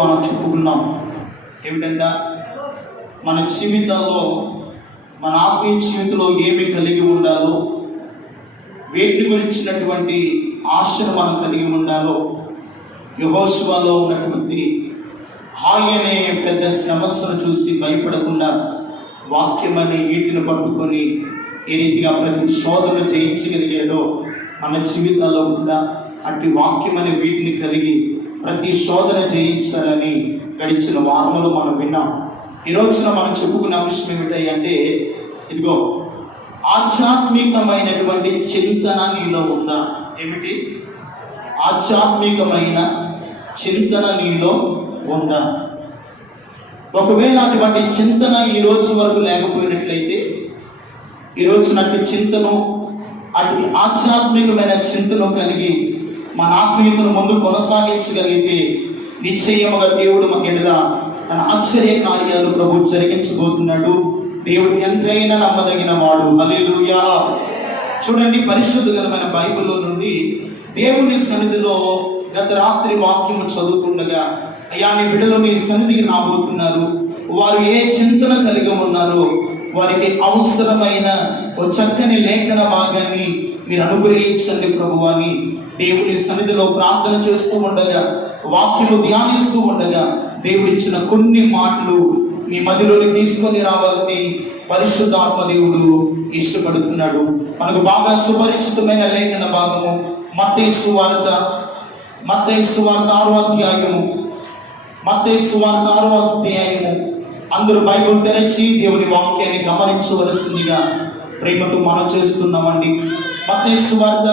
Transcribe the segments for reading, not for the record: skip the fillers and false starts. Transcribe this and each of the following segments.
మనం చెప్పుకున్నాం ఏమిటంటే మన జీవితంలో, మన ఆత్మీయ జీవితంలో ఏమి కలిగి ఉండాలో, వేటిని గురించినటువంటి ఆశను మనం కలిగి ఉండాలో, యెహోషువలో ఉన్నటువంటి హాయి అనే పెద్ద సమస్యను చూసి భయపడకుండా వాక్యం అనే ఈటిని పట్టుకొని ఏ రీతిగా ప్రతి శోధన జయించగలిగాడో మన జీవితాల్లో కూడా అట్టి వాక్యం అనే వీటిని కలిగి ప్రతి శోధన జయించాలని గడిచిన వారంలో మనం విన్నాం. ఈ రోజున మనం చెప్పుకునే అంశం ఏమిటంటే, ఇదిగో ఆధ్యాత్మికమైనటువంటి చింతన నీలో ఉందా? ఏమిటి? ఆధ్యాత్మికమైన చింతన నీలో ఉందా? ఒకవేళ అటువంటి చింతన ఈ రోజు వరకు లేకపోయినట్లయితే, ఈరోజు నాటి చింతను, అటు ఆధ్యాత్మికమైన చింతను కలిగి మన ఆత్మీయతను ముందు కొనసాగించగలిగితే నిశ్చయముగా దేవుడు మన ఎడల తన ఆశ్చర్య కార్యాలు ప్రభు జరిగించబోతున్నాడు. దేవుడు ఎంతైనా నమ్మదగిన వాడు. హల్లెలూయా. చూడండి, పరిశుద్ధమైన బైబిల్లో నుండి దేవుని సన్నిధిలో గత రాత్రి వాక్యము చదువుతుండగా, అయ్యా నీ బిడ్డలు నీ సన్నిధికి రాబోతున్నారు, వారు ఏ చింతన కలిగి ఉన్నారో వారికి అవసరమైన ఓ చక్కని లేఖన భాగాన్ని మీరు అనుగ్రహించండి ప్రభు అని దేవుని సన్నిధిలో ప్రార్థన చేస్తూ ఉండగా, వాక్యము ధ్యానిస్తూ ఉండగా దేవుడు ఇచ్చిన కొన్ని మాటలు మీ మధ్యలోకి తీసుకొని రావాలని పరిశుద్ధాత్మ దేవుడు ఇష్టపడుతున్నాడు. మనకు బాగా సుపరిచితమైన లేఖన భాగము మత్తయి సువార్త 6వ అధ్యాయము. మత్తయి సువార్త 6వ అధ్యాయము. అందరూ బైబిల్ తెరచి దేవుని వాక్యాన్ని గమనించవలసిందిగా ప్రేమతో మనం చేస్తున్నామండి. మత్తయి సువార్త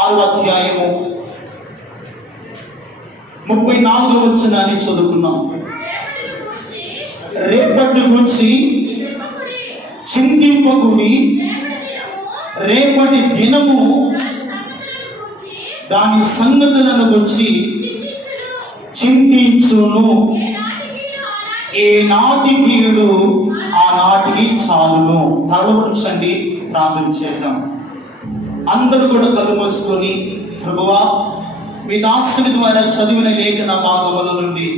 6వ అధ్యాయము 34వ వచనాన్ని చదువుకున్నాం. రేపటి గురించి చింతింపకుడి, రేపటి దినము దాని సంగతులను గురించి చింతించును, ఏ నాటి కీడు ఆ నాటికి చాలును. కళ్ళు ఉంచండి, ప్రార్థన చేద్దాం. అందరూ కూడా కళ్ళు మూసుకొని, ప్రభువా మీ దాసుని ద్వారా చదివిన లేఖన భాగముల నుండి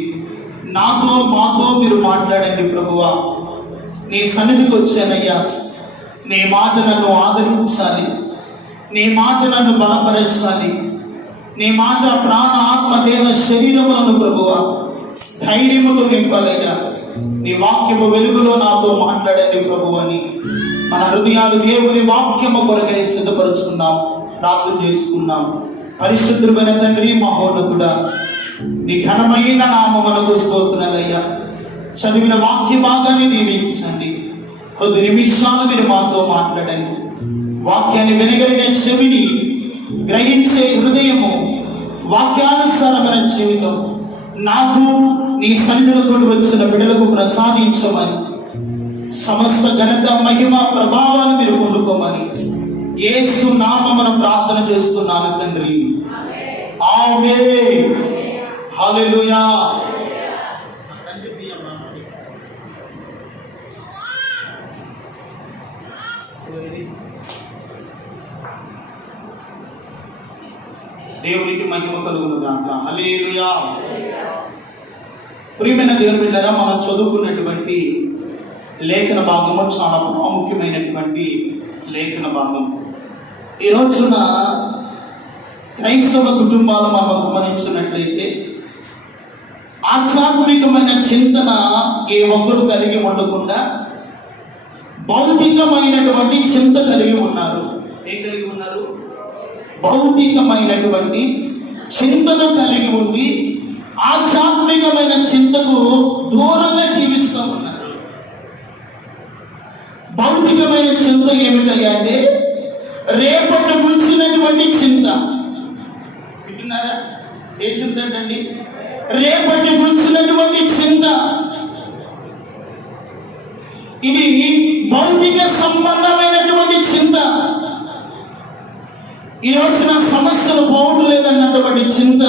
మాతో మీరు మాట్లాడండి ప్రభువా. నీ సన్నిధికి వచ్చానయ్యా, నీ మాట నన్ను ఆదరించాలి, నీ మాట నన్ను బలపరచాలి, నీ మాట ప్రాణ ఆత్మ దేవ శరీరములను ప్రభువా ధైర్యముతో నింపాలయ్యా. నీ వాక్యము వెలుగులో నాతో మాట్లాడండి ప్రభు అని మన హృదయాలు దేవుని వాక్యము కొరకై సిద్ధపరుచుకున్నాం, ప్రార్థన చేసుకున్నాం. పరిశుద్ధమైన తండ్రి, మహోన్నతుడా, నీ ఘనమైన నామమునకు స్తోత్రాలయ్యా. చదివిన వాక్య భాగాన్ని దీవించండి. కొద్ది నిమిషాలు మీరు మాతో మాట్లాడండి. వాక్యాన్ని వెనుగలిగిన చెవిని, గ్రహించే హృదయము, వాక్యానుసారమైన జీవితం నాకు నీ సన్నిధితో వచ్చిన బిడ్డలకు ప్రసాదించమని, సమస్త ఘనత మహిమ ప్రభావాలు మీరు పొందుకోమని యేసు నామమున ప్రార్థన చేస్తున్నాను తండ్రి. ఆమేన్. హల్లెలూయా. దేవునికి మహిమ కలుగును గాక. హల్లెలూయా. ప్రియమైన దేవుని బిడ్డలారా, మనం చదువుకున్నటువంటి లేఖన భాగము చాలా ప్రాముఖ్యమైనటువంటి లేఖన భాగం. ఈ రోజున క్రైస్తవ కుటుంబాలు మనం గమనించినట్లయితే ఆధ్యాత్మికమైన చింతన ఏ ఒక్కరు కలిగి ఉండకుండా భౌతికమైనటువంటి చింత కలిగి ఉన్నారు. ఏం కలిగి ఉన్నారు? భౌతికమైనటువంటి చింతను కలిగి ఉండి ఆధ్యాత్మికమైన చింతకు దూరంగా జీవిస్తూ ఉన్నారు. భౌతికమైన చింత ఏమిటయ్యా అంటే రేపటి గురించినటువంటి చింత. వింటున్నారా? ఏ చింత అండి? రేపటి గురించినటువంటి చింత. ఇది భౌతిక సంబంధమైనటువంటి చింత. ఈ రోజున సమస్యలు పోవట్లేదన్నటువంటి చింత,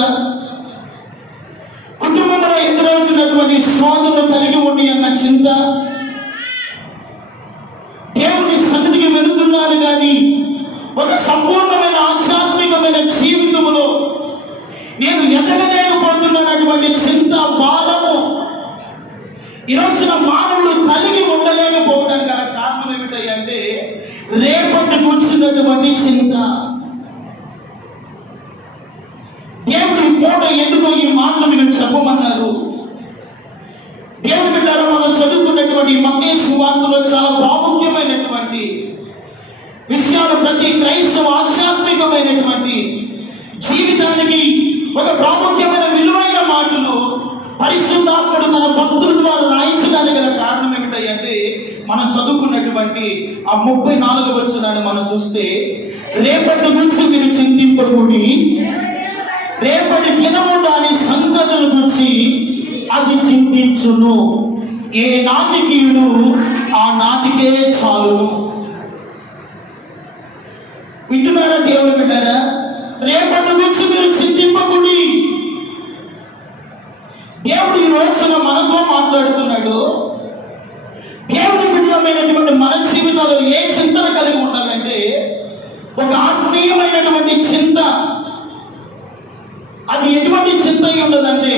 కుటుంబంలో ఎదురవుతున్నటువంటి శోధనలు కలిగి ఉండి అన్న చింత, దేవుని సన్నిధికి వెళుతున్నాను కానీ ఒక సంపూర్ణమైన ఆధ్యాత్మికమైన జీవితంలో నేను ఎదగలేకపోతున్నటువంటి చింత, ఈ రోజున మానవుడు కలిగి ఉండలేకపోవడం గల కారణం ఏమిటంటే రేపటి కూర్చున్నటువంటి చింత. దేవుడి పూట ఎందుకు ఈ మాటలు మీరు చెప్పమన్నారు? దేవుడి బిడ్డలారా, మనం చదువుకున్నటువంటి మత్తయి సువార్తలో చాలా ప్రాముఖ్యమైనటువంటి విషయాలు, ప్రతి క్రైస్తవ ఆధ్యాత్మికమైనటువంటి జీవితానికి ఒక ప్రాముఖ్యమైన విలువైన మాటలు పరిశుద్ధాత్ముడు తన భక్తుల ద్వారా రాయించడానికి గల కారణం ఏమిటంటే మనం చదువుకున్నటువంటి ఆ 34వ వచనాన్ని మనం చూస్తే, రేపటి గురించి మీరు చింతింపకుడి, రేపటి దినము దాని సంగతుల గురించి అది చింతించును, ఏ నాటికీయుడు ఆ నాటికే చాలును. వింటున్నారా దేవుని బిడ్డారా? రేపటి గురించి మీరు చింతింపకుడి. దేవుడు ఈ రోజున మనతో మాట్లాడుతున్నాడు. దేవుని బిడ్డలమైనటువంటి మన జీవితాల్లో ఏ చింతన కలిగి ఉండాలంటే ఒక ఆత్మీయమైనటువంటి చింత. అది ఎటువంటి చింత అయి ఉండదంటే,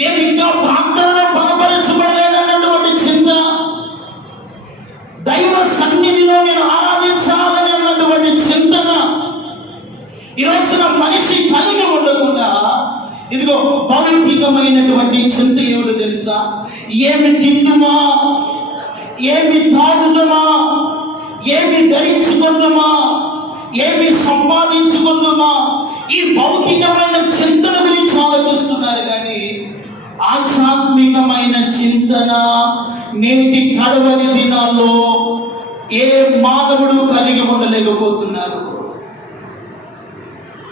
నేను ఇంకా ప్రార్థనలో బలపరచబడలేదన్నటువంటి చింత, దైవ సన్నిధిలో నేను ఆరాధించాలని అన్నటువంటి చింతన ఈ రోజున మనిషి కలిగి ఉండకుండా, ఇదిగో భౌతికమైనటువంటి చింత ఏమిటో తెలుసా? ఏమి తిందుమా, ఏమి తాగుదమా, ఏమి ధరించుకుందామా, ఏమి సంపాదించుకుందామా, ఈ భౌతికమైన చింతన గురించి ఆలోచిస్తున్నారు. కానీ ఆధ్యాత్మికమైన చింతన నేటి కడవరి దినాల్లో ఏ మానవుడు కలిగి ఉండలేకపోతున్నారు.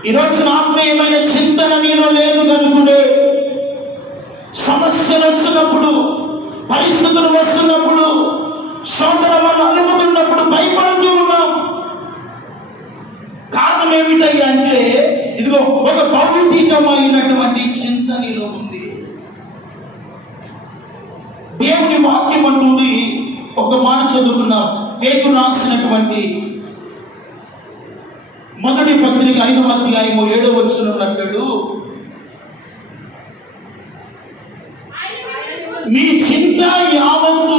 ఈరోజు ఆత్మీయమైన చింతన నీలో లేదు కనుకునే, సమస్యలు వస్తున్నప్పుడు, పరిస్థితులు వస్తున్నప్పుడు, శోధనలు అనుమతున్నప్పుడు భయపడుతూ ఉన్నాం. కారణం ఏమిటయ్యా అంటే, ఇదిగో ఒక భౌతికమైనటువంటి చింత నీలో ఉంది. దేవుని వాక్యం అంటుంది, ఒక మాట చదువుకున్నాం, పేతురు రాసినటువంటి మొదటి పత్రిక 5వ అధ్యాయము 7వ వచనం అంటాడు, మీ చింత యావత్తు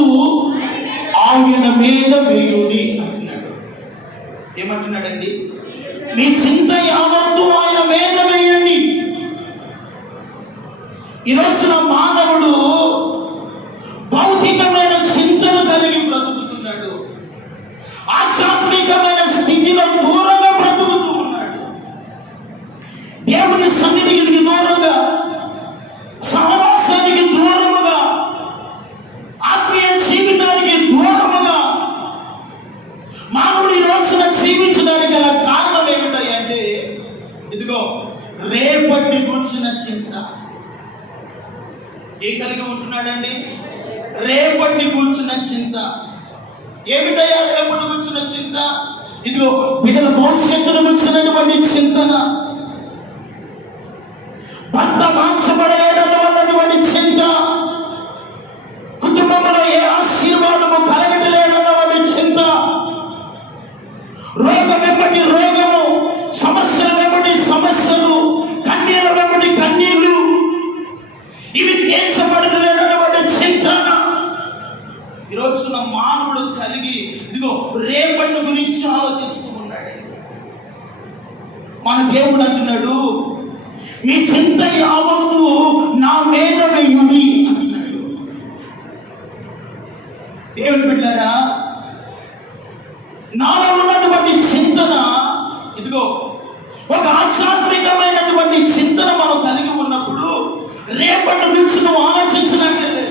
ఆయన మీద వేయుడి అంటున్నాడు. ఏమంటున్నాడండి? మీ చింత యావత్తు ఆయన మీద వేయండి. ఈరోజున మానవుడు భౌతికమైన చింతను కలిగి బ్రతుకుతున్నాడు. ఆధ్యాత్మికమైన స్థితిలో దూరంగా బ్రతుకుతూ ఉన్నాడు. దేవుని సన్నిధికి దూరంగా, సహవాసానికి దూరముగా, ఆత్మీయ జీవితానికి దూరముగా మానవుడు ఈ రోజున జీవించడానికి గల కారణం ఏమిటంటే, ఇదిగో రేపటి గురించిన చింత. ఏం కలిగి ఉంటున్నాడండి? రేపటి కూర్చున్న చింత. ఏమిటయ్యా రేపటి కూర్చున్న చింత? ఇదిగో బిడ్డల భవిష్యత్తును కూర్చున్నటువంటి చింతన, భర్త మార్చబడలేదన్నటువంటి చింత, కుటుంబంలో ఏ ఆశీర్వాదము కలగటలేదన్నటువంటి చింత, రోగం వెంబడి రోగము, సమస్యలు వెంబడి సమస్యలు, కన్నీళ్ళ వెంబడి కన్నీళ్లు, ఇవి తీర్చబడలేదన్నటువంటి చింతన ఈరోజున మానవుడు కలిగి ఇదిగో రేపటి గురించి ఆలోచిస్తూ ఉన్నాడు. మన దేవుడు అంటున్నాడు, మీ చింత యావత్తు నా మీద వేయుడి అంటున్నాడు. దేవుని బిడ్డలారా, నాలో ఉన్నటువంటి చింతన, ఇదిగో ఒక ఆధ్యాత్మికమైనటువంటి చింతన మనం కలిగి ఉన్నప్పుడు రేపటి గురించి నువ్వు ఆలోచించినట్లేదు,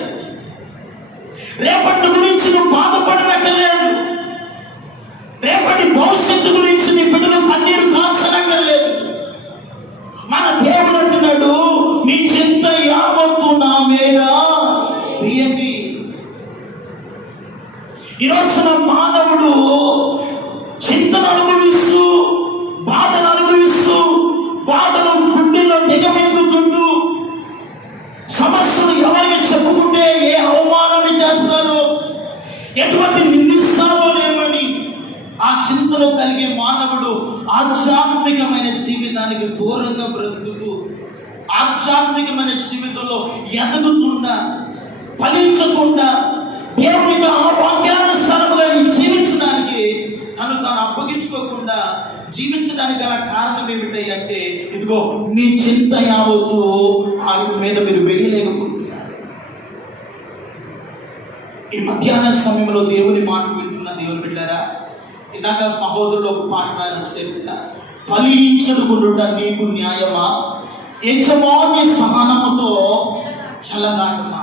రేపటి గురించి నువ్వు బాధపడినట్లేదు, రేపటి భవిష్యత్తు గురించి నీ బిడ్డలు కన్నీరు కాల్చనక్కర్లేదు. మన దేవుడు అంటున్నాడు, మీ చింత యావత్తు నా మీద వేయండి. ఈరోజున మానవుడు చింతను అనుభవిస్తూ, బాధను అనుభవిస్తూ, బాధను గుండెల్లో దిగమింగుకుంటూ, సమస్యలు ఎవరికి చెప్పుకుంటే ఏ అవమానాన్ని చేస్తారో, ఎటువంటి నిందిస్తారోనేమని ఆ చింతలో కలిగే మానవుడు ఆధ్యాత్మికమైన జీవితానికి దూరంగా బ్రతుకుతూ, ఆధ్యాత్మికమైన జీవితంలో ఎదుగుతున్న ఫలించకుండా దేవునికి ఆ వాక్యానుసారముగా జీవించడానికి తను తాను అప్పగించుకోకుండా జీవించడానికి గల కారణం ఏమిటి అంటే, ఇదిగో మీ చింత యావత్తు ఆయన మీద మీరు వేయలేకపోతున్నారు. ఈ మధ్యాహ్న సమయంలో దేవుని మాట వింటున్న దేవుని బిడ్డారా, ఇందాక సహోదరులు ఒక పాట చెప్పిన ఫలించడుకుంటున్న నీకు న్యాయమా, యజమాని సహనముతో చల్లగాటున్నా.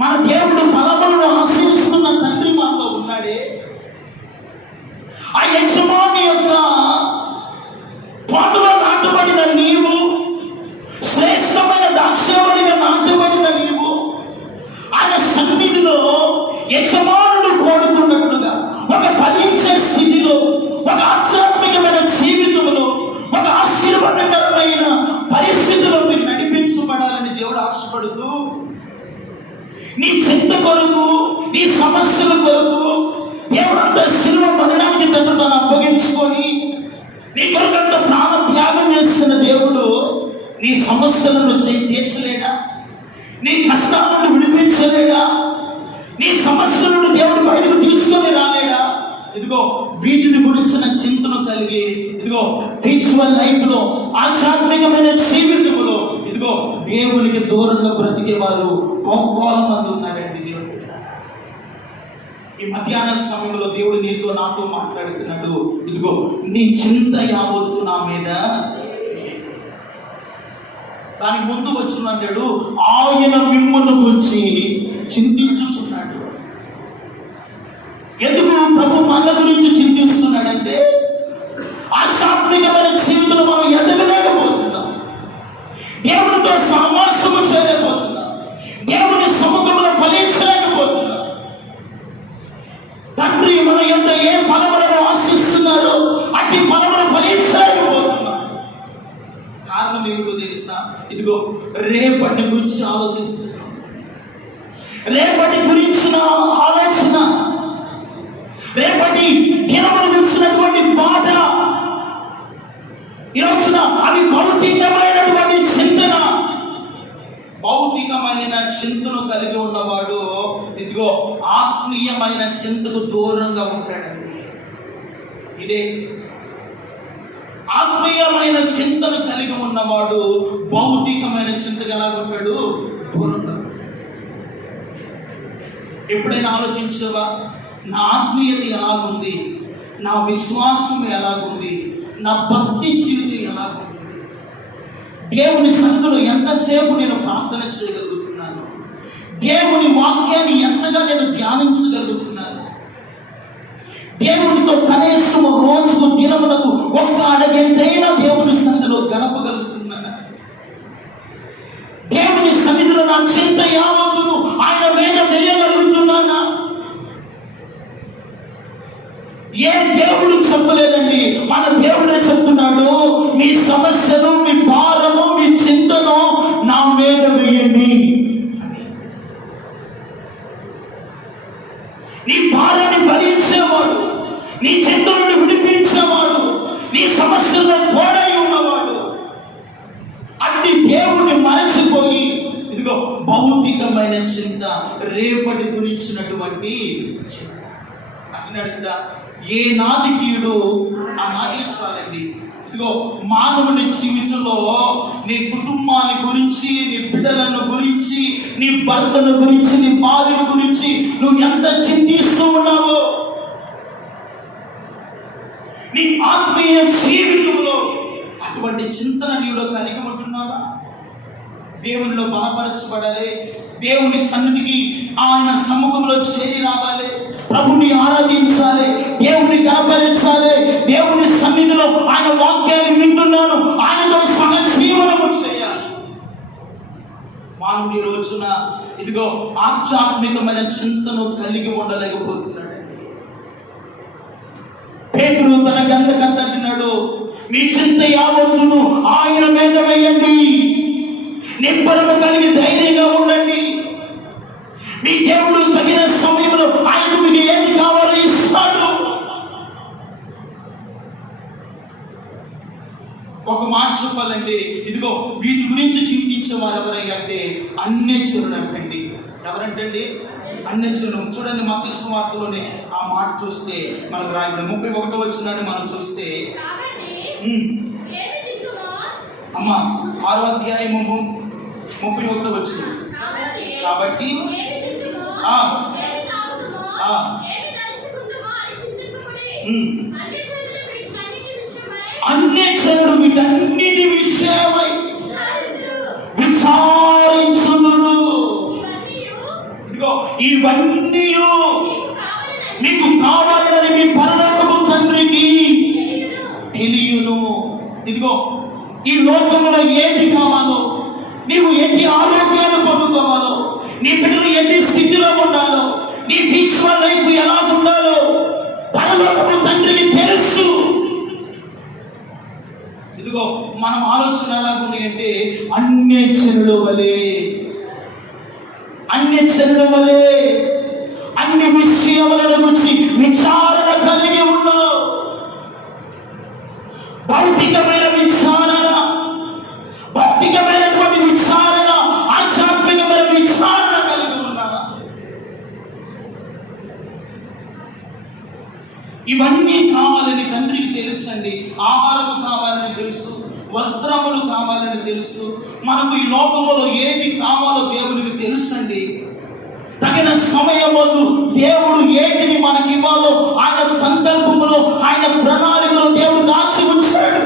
మన దేవుడు ఫలములను ఆశిస్తున్న తండ్రి మనతో ఉన్నాడే. ఆ యజమాని యొక్క పాటులో నాటబడిన నీవు, శ్రేష్టమైన దాక్షవళిగా నాటబడిన నీవు, ఆయన సన్నిధిలో యజమానుడు కోరుకున్నట్లుగా ఒక ఫలించే స్థితిలో, ఒక ఆధ్యాత్మికమైన జీవితంలో, ఒక ఆశీర్వాదకరమైన పరిస్థితిలో మీరు నడిపించబడాలని దేవుడు ఆశపడుతూ, నీ చింత కొరకు, నీ సమస్యల కొరకు దేవుడంతా శిలువ మరణానికి తను తాను అప్పగించుకొని నీ కొరకంత ప్రాణ త్యాగం చేస్తున్న దేవుడు నీ సమస్యలను తీర్చలేడా? నీ కష్టాలను విడిపించలేడా? నీ సమస్యలను దేవుడు బయటకు తీసుకొని రాలేడా? ఇదిగో వీటిని గురించిన చింతను కలిగి, ఇదిగో స్పిరిచువల్ లైఫ్ లో, ఆధ్యాత్మికమైన జీవితంలో ఇదిగో దేవునికి దూరంగా బ్రతికే వారు కోకోలం మంది ఉన్నారండి. దేవుడు ఈ మధ్యాహ్న సమయంలో దేవుడు నీతో నాతో మాట్లాడుతున్నాడు. ఇదిగో నీ చింత యావత్తు నా మీద. దానికి ముందు వచ్చిన అంటాడు, ఆయన మిమ్మల్ని గురించి చింతించుచున్నాడు. ఎందుకు ప్రభు మన గురించి చింతిస్తున్నాడంటే, ఆధ్యాత్మికమైన జీవితంలో మనం ఎదగలేకపోతున్నాం, దేవునితో సహవాసము చేయలేకపోతున్నాం, దేవుని సముఖంలో ఫలించలేకపోతున్నాం. తండ్రి మన యొక్క ఏ ఫలములను ఆశిస్తున్నారో అట్టి ఫలములను ఫలించలేకపోతున్నాం. కారణం ఏమిటో తెలుసా? ఇదిగో రేపటి గురించి ఆలోచిస్తున్నాం. రేపటి గురించిన ఆలోచన, రేపటి దినమును గురించినటువంటి బాధ, ఈరోజున అవి భౌతికమైనటువంటి చింతన. భౌతికమైన చింతను కలిగి ఉన్నవాడు ఇదిగో ఆత్మీయమైన చింతకు దూరంగా ఉంటాడండి. ఇదే ఆత్మీయమైన చింతను కలిగి ఉన్నవాడు భౌతికమైన చింతకు ఎలా ఉంటాడు? దూరంగా. ఎప్పుడైనా ఆలోచించావా? నా ఆత్మీయత ఎలాగుంది, నా విశ్వాసం ఎలాగుంది, నా భక్తి జీవితం ఎలాగుంది, దేవుని సన్నిధిలో ఎంతసేపు నేను ప్రార్థన చేయగలుగుతున్నాను, దేవుని వాక్యాన్ని ఎంతగా నేను ధ్యానించగలుగుతున్నాను, దేవునితో కనీసం రోజుకు దినములకు ఒక్క అడగంటైనా దేవుని సన్నిధిలో గడపగలుగుతున్నాను, దేవుని సన్నిధిలో నా చింత యావత్తును ఆయన మీద వేయగలుగుతున్నానా? ఏ దేవుడు చెప్పలేదండి, మన దేవుడే చెప్తున్నాడు. మీ సమస్యను, మీ భారము, మీ చింతను నా మీద వేయండి. నీ భారాన్ని భరించేవాడు, నీ చింత నుండి విడిపించేవాడు, నీ సమస్యల్లో తోడై ఉన్నవాడు. అట్టి దేవుని మరచిపోయి ఇదిగో భౌతికమైన చింత, రేపటి గురించినటువంటి చింత. అడిగిందా? ఏ నాటికీయుడు ఆ నాటించాలండి. ఇదిగో మానవుని జీవితంలో నీ కుటుంబాన్ని గురించి, నీ బిడ్డలను గురించి, నీ భర్తను గురించి, నీ భార్యను గురించి నువ్వు ఎంత చింతిస్తూ ఉన్నావో, నీ ఆత్మీయ జీవితంలో అటువంటి చింతన నీలో కలిగి ఉంటున్నావా? దేవునిలో బలపరచబడాలి, దేవుని సన్నిధికి ఆయన సముఖంలో చేరి రావాలి, ప్రభుని ఆరాధించాలి, దేవుని గణపరచాలి, దేవుని సన్నిధిలో ఆయన వాక్యాన్ని వింటున్నాను, ఆయనతో సహజీవనము చేయాలి. మానవుని రోజున ఇదిగో ఆధ్యాత్మికమైన చింతను కలిగి ఉండలేకపోతున్నాడండి. పేతురు తన గంధకంటున్నాడు, మీ చింత యావత్తును ఆయన మీద వేయండి, నిబ్బరము కలిగి ధైర్యంగా ఉండండి, మీ దేవుడు తగిన సమయంలో ఆయన మీకు ఏది కావాలో ఇస్తాడు. ఒక మాట చెప్పాలంటే, ఇదిగో వీటి గురించి చింతించి సూచించే వారు ఎవరయ్యా అంటే అన్యజనులు అంటండి. ఎవరంటండి? అన్యజనులు. చూడండి మత్తయి సువార్తలోనే ఆ మాట చూస్తే మనకు రాయబడి 31వ వచనాన్ని మనం చూస్తే, అమ్మా 6వ అధ్యాయము 31వ వచనం. కాబట్టి అన్యజనులు వీటన్నిటి విషయమై విచారించుదురు. ఇదిగో ఇవన్నీ మీకు కావాలని మీ పరలోకపు తండ్రికి తెలియను. ఇదిగో ఈ లోకంలో ఏది కావాలో, నీవు ఎన్ని ఆరోగ్యాలు పొందుకోవాలో, నీ బిడ్డలు ఎన్ని స్థితిలో ఉండాలో, నీ ఫ్యూచర్ లైఫ్ ఎలా ఉండాలో పరలోకపు తండ్రికి తెలుసు. ఇదిగో మనం ఆలోచన ఎలాగుంది అంటే అన్యజనుల వలె అన్ని విషయముల గురించి విచారణ కలిగి ఉన్నావు. భౌతికమైనటువంటి విచారణ, ఆధ్యాత్మికమైన విచారణ కలిగి ఉన్నావా? ఇవన్నీ కావాలని తండ్రికి తెలుసండి. ఆహారము కావాలని తెలుసు, వస్త్రములు కావాలని తెలుసు, మనకు ఈ లోకములో ఏది కావాలో దేవునికి తెలుసండి. తగిన సమయమందు దేవుడు ఏటిని మనకి ఇవ్వాలో ఆయన సంకల్పములో, ఆయన ప్రణాళికలో దేవుడు దాచి ఉంచాడు.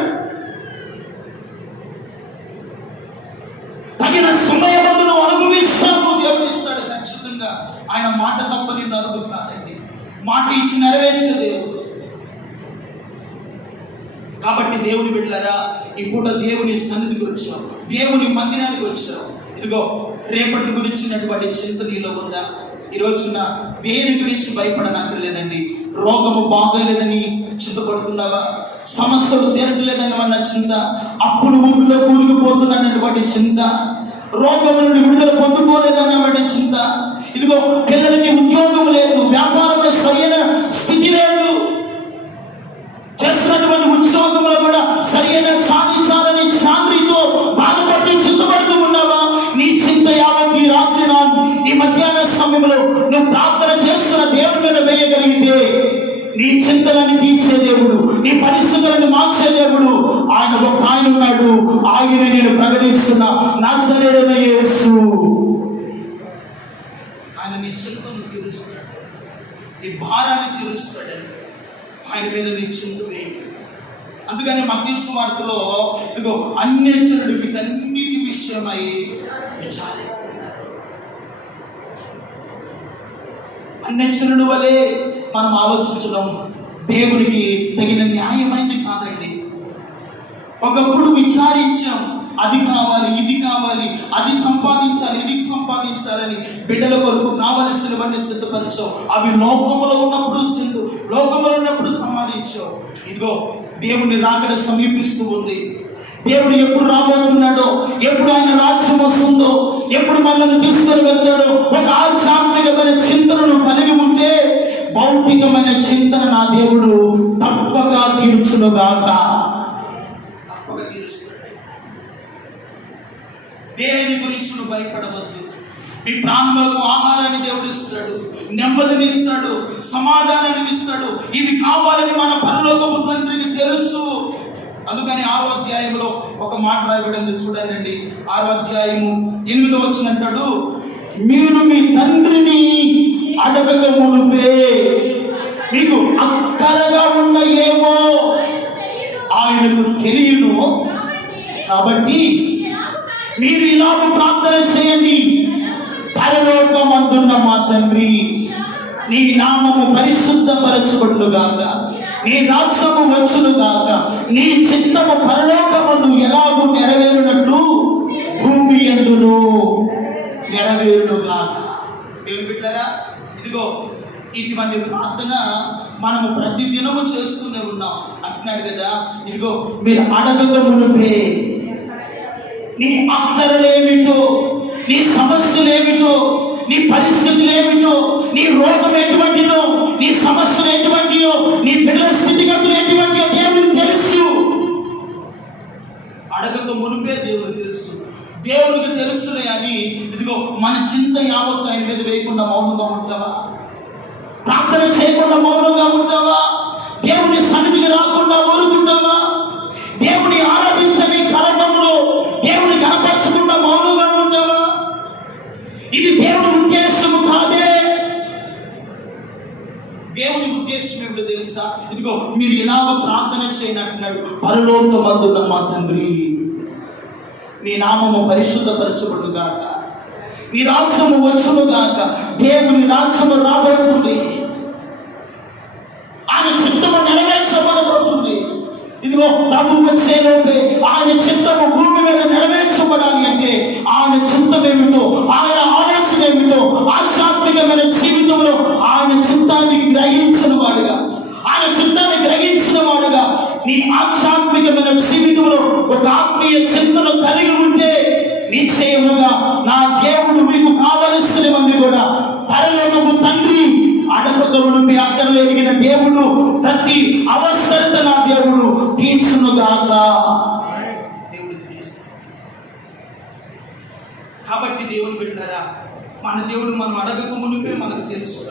తగిన సమయమందు నువ్వు అనుభవిస్తావు, దేవుడు ఇస్తాడు ఖచ్చితంగా. ఆయన మాట తప్ప నిన్ను అనుభవిస్తాడండి. మాట ఇచ్చి నెరవేర్చే దేవుడు. కాబట్టి దేవుని బిడ్డలారా, ఈ పూట దేవుని సన్నిధికి వచ్చాం, దేవుని మందిరానికి వచ్చాం. ఇదిగో రేపటి గురించినటువంటి చింత నీలో ఉందా? ఈ రోజున దేని గురించి భయపడనక్కర్లేదండి. రోగము బాగోలేదని చింతపడుతున్నావా? సమస్యలు తీరట్లేదని అన్న చింత, అప్పుడు ఊపిలో కూరుకుపోతున్నటువంటి చింత, రోగం నుండి విడుదల పొందుకోలేదన్నటువంటి చింత, ఇదిగో పిల్లలకి ఉద్యోగం లేదు, వ్యాపారంలో సరైన స్థితి లేదు, చేస్తున్నటువంటి ఉద్యోగంలో కూడా సరైన సాధించాలని శాంతితో బాధపడి చింతపడుతూ ఉన్నావా? నీ చింత యావత్ ఈ రాత్రి ఈ మధ్యాహ్న సమయంలో నువ్వు ప్రార్థన చేస్తున్న దేవుడి మీద వేయగలిగితే నీ చింతలను తీర్చే దేవుడు, నీ పరిస్థితులను మార్చే దేవుడు ఆయన ఒక ఆయన ఉన్నాడు. ఆయన నేను ప్రకటిస్తున్నా, నజరేయుడైన యేసు. ఆయన నీ చింతను తీరుస్తాడు, నీ భారాన్ని తీరుస్తాడండి. ఆయన మీద నీ చింత వేయి. అందుకని మత్తయి సువార్తలో ఇదిగో అన్యజనులు వీటన్నిటి విషయమై విచారిస్తున్నారు. అన్యజనుల వలె మనం ఆలోచించడం దేవునికి తగిన న్యాయమైనది కాదండి. ఒకప్పుడు విచారించాం, అది కావాలి, ఇది కావాలి, అది సంపాదించాలి, ఇది సంపాదించాలని బిడ్డల కొరకు కావలసినవన్నీ సిద్ధపరిచావు. అవి లోకములో ఉన్నప్పుడు సంపాదించావు. ఇదిగో దేవుని రాకడ సమీపిస్తూ ఉంది. దేవుడు ఎప్పుడు రాబోతున్నాడో, ఎప్పుడు ఆయన రాజ్యం వస్తుందో, ఎప్పుడు మనల్ని తీసుకొని వెళ్తాడో, ఒక ఆధ్యాత్మికమైన చింతనను కలిగి ఉంటే భౌతికమైన చింతన నా దేవుడు తప్పక తీర్చునుగాక. తప్పక తీరుస్తాడు. దేని గురించి నువ్వు భయపడవద్దు. మీ ప్రాణములకు ఆహారాన్ని దేవుడు ఇస్తాడు, నెమ్మదిని ఇస్తాడు, సమాధానాన్ని ఇస్తాడు. ఇవి కావాలని మన పరలోకపు తండ్రికి తెలుసు. అందుకని 6వ అధ్యాయంలో ఒక మాట రాయబడింది చూడండి. 6వ అధ్యాయము 8వ వచనం అంటాడు, మీరు మీ తండ్రిని అడగక మునుపే మీకు అక్కరగా ఉన్న ఏమో ఆయనకు తెలియను. కాబట్టి మీరు ఇలాగ ప్రార్థన చేయండి, పరలోకమందున్న మా తండ్రి, నీ నామము పరిశుద్ధపరచబడునుగాక, నీ రాజ్యము వచ్చునుగాక, నీ చిత్తము పరలోకమందు ఎలాగూ నెరవేరునట్లు భూమి యందును నెరవేరునుగాక. దేవుని బిడ్డలారా, ఇదిగో ఇటువంటి ప్రార్థన మనము ప్రతి దినము చేస్తూనే ఉన్నాం అంటున్నాడు కదా. ఇదిగో మీరు అడగక మునుపే నీ అక్కరలేమిటో, నీ సమస్యలు ఏమిటో, నీ పరిస్థితులు ఏమిటో, నీ రోగం ఎటువంటిదో, నీ సమస్యలు ఎటువంటియో, నీ బిడ్డల స్థితిగతులు ఎటువంటియో దేవుడికి తెలుసు. అడగక మునిపే దేవుడికి తెలుసు. దేవునికి తెలుసులే అని ఇదిగో మన చింత యావత్తు ఆయన మీద వేయకుండా మౌనంగా ఉంటావా? ప్రార్థన చేయకుండా మౌనంగా ఉంటావా? దేవుని సన్నిధికి రాకుండా ఊరుకుంటావా? దేవుని ఆరాధించని కలటంలో దేవుని కనపరచకుండా మౌనంగా ఉంటావా? ఇది దేవుని ఉద్దేశము కాదే. దేవుని ఉద్దేశం ఏమిటో తెలుసా? ఇదిగో మీరు ఇలాగ ప్రార్థన చేయనంటున్నాడు, పరలోకమందున్న మా తండ్రి, నీ నామము పరిశుద్ధపరచబడు గాక, నీ రాజ్యము వచ్చును గాక. దేవుని రాజ్యము రాబోతుంది, ఆయన చిత్తము నెరవేర్చబడబోతుంది. ఇదిగో ప్రభు వచ్చేలోపే ఆయన చిత్తము భూమి మీద నెరవేర్చబడాలి అంటే ఆయన చిత్తం ఏమిటో, ఆయన ఆలోచన ఏమిటో, ఆధ్యాత్మికమైన జీవితంలో ఆయన చిత్తాన్ని గ్రహించిన వాడుగా, ఆయన చిత్తాన్ని గ్రహించిన వాడుగా నీ ఆధ్యాత్మికమైన జీవితంలో ఒక ఆత్మీయ చింతను కలిగి ఉంటే నిశ్చయముగా నా దేవుడు మీకు కావలసినవన్నీ కూడా పరలోకము తండ్రి అడగదవుడు మీ అక్కర్లు ఎరిగిన దేవుడు ప్రతి అవసరత నా దేవుడు తీర్చునుగాక. దేవుడు తెలుసు. కాబట్టి దేవుని బిడ్డలారా, మన దేవుడు మనం అడగక మునిపే మనకు తెలుసు.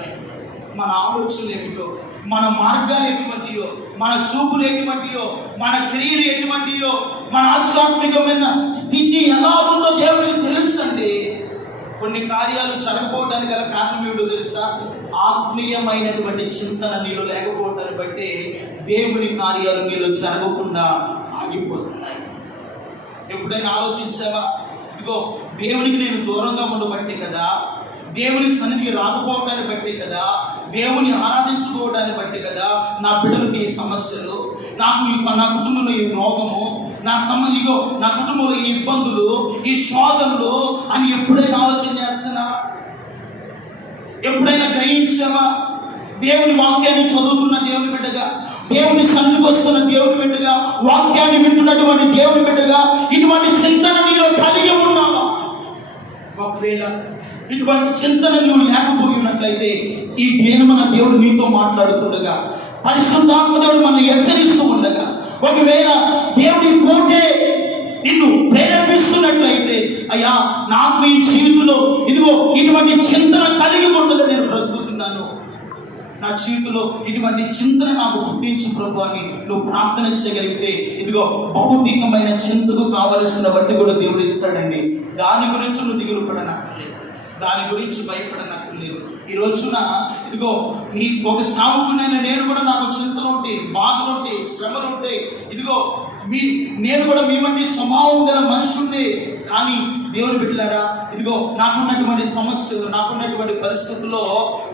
మన ఆలోచనలు ఏమిటో, మన మార్గాలు ఎటువంటియో, మన చూపులు ఎటువంటియో, మన క్రియలు ఎటువంటియో, మన ఆధ్యాత్మికమైన స్థితి ఎలా ఉందో దేవుడికి తెలుసు అండి. కొన్ని కార్యాలు జరగకపోవడానికి గల కారణం ఏమిటో తెలుసా? ఆత్మీయమైనటువంటి చింతన నీలో లేకపోవడాన్ని బట్టి దేవుని కార్యాలు నీలో జరగకుండా ఆగిపోతున్నాయి. ఎప్పుడైనా ఆలోచించావా? ఇదిగో దేవునికి నేను దూరంగా ఉండబట్టే కదా, దేవుని సన్నిధికి రాకపోవడాన్ని బట్టి కదా, దేవుని ఆరాధించుకోవడాన్ని బట్టి కదా నా బిడ్డలకి ఈ సమస్యలు, నాకు నా కుటుంబంలో ఈ రోగము, నా కుటుంబంలో ఈ ఇబ్బందులు, ఈ శోధనలు అని ఎప్పుడైనా ఆలోచన చేస్తున్నా? ఎప్పుడైనా గ్రహించావా? దేవుని వాక్యాన్ని చదువుతున్న దేవుని బిడ్డగా, దేవుని సన్నిధికి వస్తున్న దేవుని బిడ్డగా, వాక్యాన్ని వింటున్నటువంటి దేవుని బిడ్డగా ఇటువంటి చింతన నీలో కలిగి ఉన్నావా? ఒకవేళ ఇటువంటి చింతన నువ్వు లేకపోయినట్లయితే ఈ దినమున దేవుడు నీతో మాట్లాడుతుండగా, పరిశుద్ధాత్మ దేవుడు మనం హెచ్చరిస్తూ ఉండగా, ఒకవేళ దేవుడి కోటే నిన్ను ప్రేరేపిస్తున్నట్లయితే, అయ్యా నాకు ఈ జీవితంలో ఇదిగో ఇటువంటి చింతన కలిగి ఉండగా నేను బ్రతుకుతున్నాను, నా జీవితంలో ఇటువంటి చింతన నాకు పుట్టించు ప్రభు అని నువ్వు ప్రార్థన చేయగలిగితే ఇదిగో భౌతికమైన చింతకు కావలసిన బట్టి కూడా దేవుడు ఇస్తాడండి. దాని గురించి నువ్వు దిగులు పడనక్కర్లేదు, దాని గురించి భయపడనక్కర్లేదు. ఈ రోజున ఇదిగో నీ ఒక సాగుకునైనా నేను కూడా నాకు చింతలు ఉంటాయి, బాధలు ఉంటాయి, శ్రమలు ఉంటాయి. ఇదిగో నేను కూడా మీ వంటి స్వభావం గల మనుషుండే. కానీ దేవుని బిడ్డలారా, ఇదిగో నాకున్నటువంటి సమస్యలు, నాకున్నటువంటి పరిస్థితుల్లో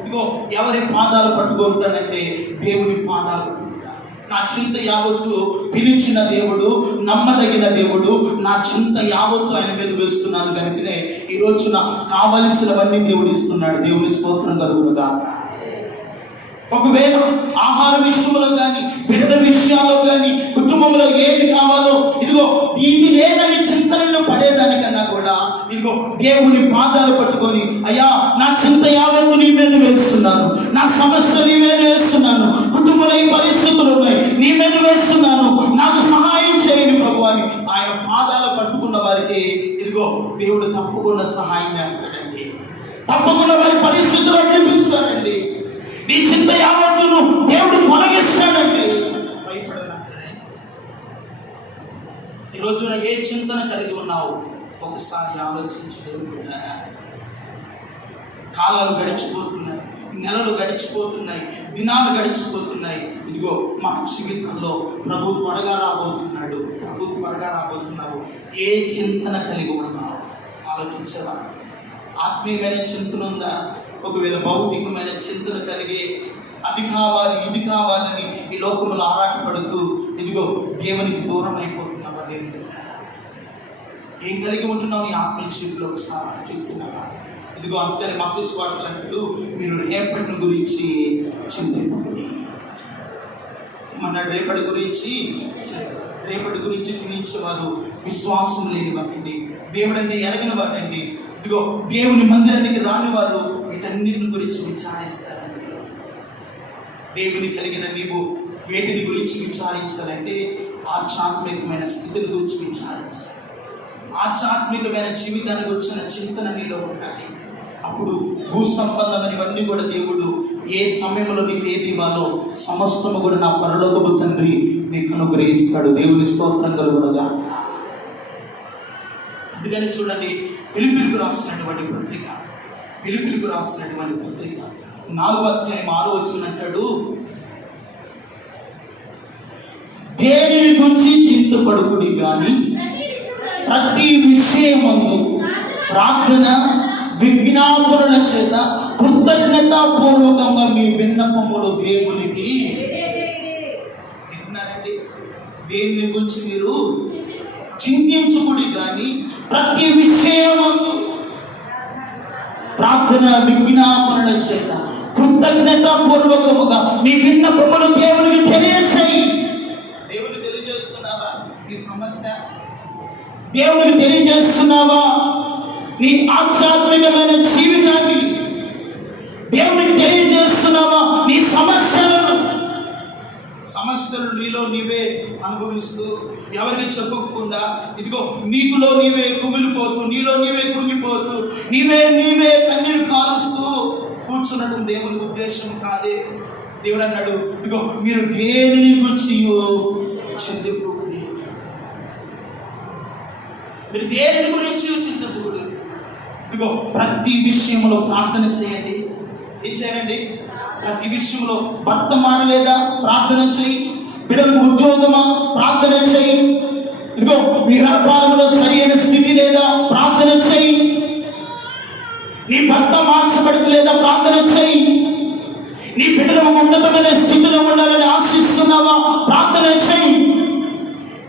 ఇదిగో ఎవరి పాదాలు పట్టుకుంటానంటే దేవుని పాదాలు పట్టుకుంటా. నా చింత యావత్తు పిలిచిన దేవుడు, నమ్మదగిన దేవుడు, నా చింత యావత్తు ఆయన మీద వేస్తున్నాను కనుకనే ఈ రోజున కావలసినవన్నీ దేవుడు ఇస్తున్నాడు. దేవుని స్తోత్రం కలుగునుగా. ఒకవేళ ఆహార విషయంలో కానీ, బిడ్డల విషయాల్లో కానీ, కుటుంబంలో ఏది కావాలో ఇదిగో ఇది లేదని చింతనలో పడేదానికన్నా కూడా ఇదిగో దేవుని పాదాలు పట్టుకొని, అయ్యా నా చింత యావత్తు నీ మీద వేస్తున్నాను, నా సమస్య నీ మీద వేస్తున్నాను, కుటుంబంలో ఈ పరిస్థితులు ఉన్నాయి నీ మీద వేస్తున్నాను, నాకు సహాయం చేయండి ప్రభు అని ఆయన పాదాలు పట్టుకున్న వారికి ఇదిగో దేవుడు తప్పకుండా సహాయం చేస్తాడండి. తప్పకుండా వారి పరిస్థితులు అనిపిస్తాడండి. నీ చింత యావత్తును దేవుడు తొలగిస్తాడండి. భయపడనక్కర్లేదు. ఈ రోజున ఏ చింతన కలిగి ఉన్నావు ఒకసారి ఆలోచించలేదు. కాలాలు గడిచిపోతున్నాయి, నెలలు గడిచిపోతున్నాయి, దినాలు గడిచిపోతున్నాయి. ఇదిగో మన జీవితంలో ప్రభు త్వరగా రాబోతున్నాడు, ప్రభు త్వరగా రాబోతున్నావు. ఏ చింతన కలిగి ఉన్నావు ఆలోచించవా? ఆత్మీయమైన చింతన ఉందా? ఒకవేళ భౌతికమైన చింతన కలిగి అది కావాలి ఇది కావాలని ఈ లోకంలో ఆరాటపడుతూ ఇదిగో దేవునికి దూరం అయిపోతున్నావా? ఏం కలిగి ఉంటున్నావు నీ ఆత్మీయ జీవితంలో ఒకసారి ఆలోచిస్తున్నావా? ఇదిగో అందుకని మత్తయి సువార్తలు అంటూ మీరు రేపటి గురించి చింతించండి. ఏమన్నాడు? రేపటి గురించి చింతించేవారు విశ్వాసం లేని వారండి, దేవుడిని ఎరగిన వారండి, ఇదిగో దేవుని మందిరానికి రాని వారు వీటన్నిటిని గురించి విచారిస్తారండి. దేవుని కలిగిన నీవు వేటిని గురించి విచారించాలంటే ఆధ్యాత్మికమైన స్థితిని గురించి విచారించాలి. ఆధ్యాత్మికమైన జీవితానికి వచ్చిన చింతన నీలో ఉండాలి. అప్పుడు భూ సంబంధమైనవన్నీ కూడా దేవుడు ఏ సమయంలో నీకు ఏది ఇవ్వాలో సమస్తము కూడా నా పరలోకపు తండ్రి నీకు అనుగ్రహిస్తాడు. దేవుని స్తోత్రం కలుగునుగా. అందుకని చూడండి, ఫిలిప్పీయులకు రాసినటువంటి పత్రిక 4వ అధ్యాయం 6వ వచనం అంటాడు, దేనిని గురించి చింతపడుకుడి గాని ప్రతి విషయమందు ప్రార్థన విజ్ఞాపనల చేత కృతజ్ఞతాపూర్వకంగా మీ విన్నపములు దేవునికి. విన్నారండి? దేని గురించి మీరు చింతించుకుడి కానీ ప్రతి విషయమందు ప్రార్థన విజ్ఞాపనల చేత కృతజ్ఞతాపూర్వకముగా మీ విన్నపములు దేవునికి తెలియచేయి. దేవునికి తెలియజేస్తున్నావా నీ సమస్య? దేవునికి తెలియజేస్తున్నావా నీ ఆధ్యాత్మికమైన జీవితాన్ని? దేవునికి తెలియజేస్తున్నావా నీ సమస్యలు నీలో నీవే అనుభవిస్తూ ఎవరికి చెప్పకుండా, ఇదిగో నీకులో నీవే కుమిలిపోతూ, నీలో నీవే కృంగిపోతూ, నీవే కన్నీరు కారుస్తూ కూర్చున్నట్టు దేవుని ఉద్దేశం కాదే. దేవుడు అన్నాడు, ఇదిగో మీరు దేనిని గురించి చింతింపుకుడి, మీరు దేనిని గురించి చింతింపుకుడి. ఇదిగో ప్రతి విషయంలో ప్రార్థన చేయండి. ఏం చేయండి? ప్రతి విషయంలో భర్త మానలేదా? ప్రార్థన చేయి. బిడ్డలకు ఉద్యోగమా? ప్రార్థన చేయి. ఇదిగో మీ వ్యాపారంలో సరైన స్థితి లేదా? ప్రార్థన చేయి. నీ భర్త మార్చబడలేదా? ప్రార్థన చేయి. నీ బిడ్డలకు ఉన్నతమైన స్థితిలో ఉండాలని ఆశిస్తున్నావా? ప్రార్థన చేయి.